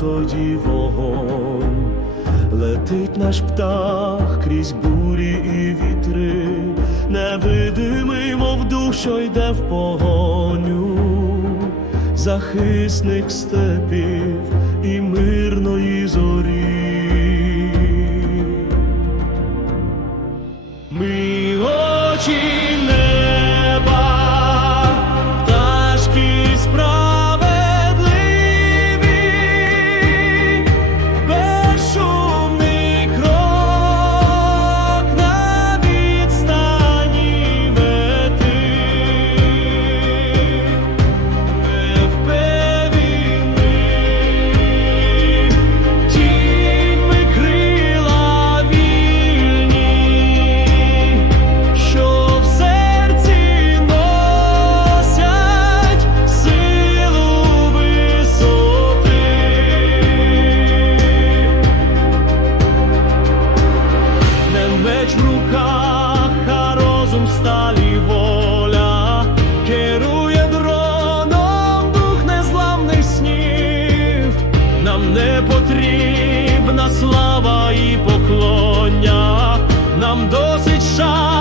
тоді вогонь, летить наш птах крізь бурі і вітри, невидимий, мов дух, йде в погоню, захисник степів і мирної зорі. Ми очі неба, слава і поклоння, нам досить шани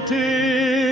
beauty.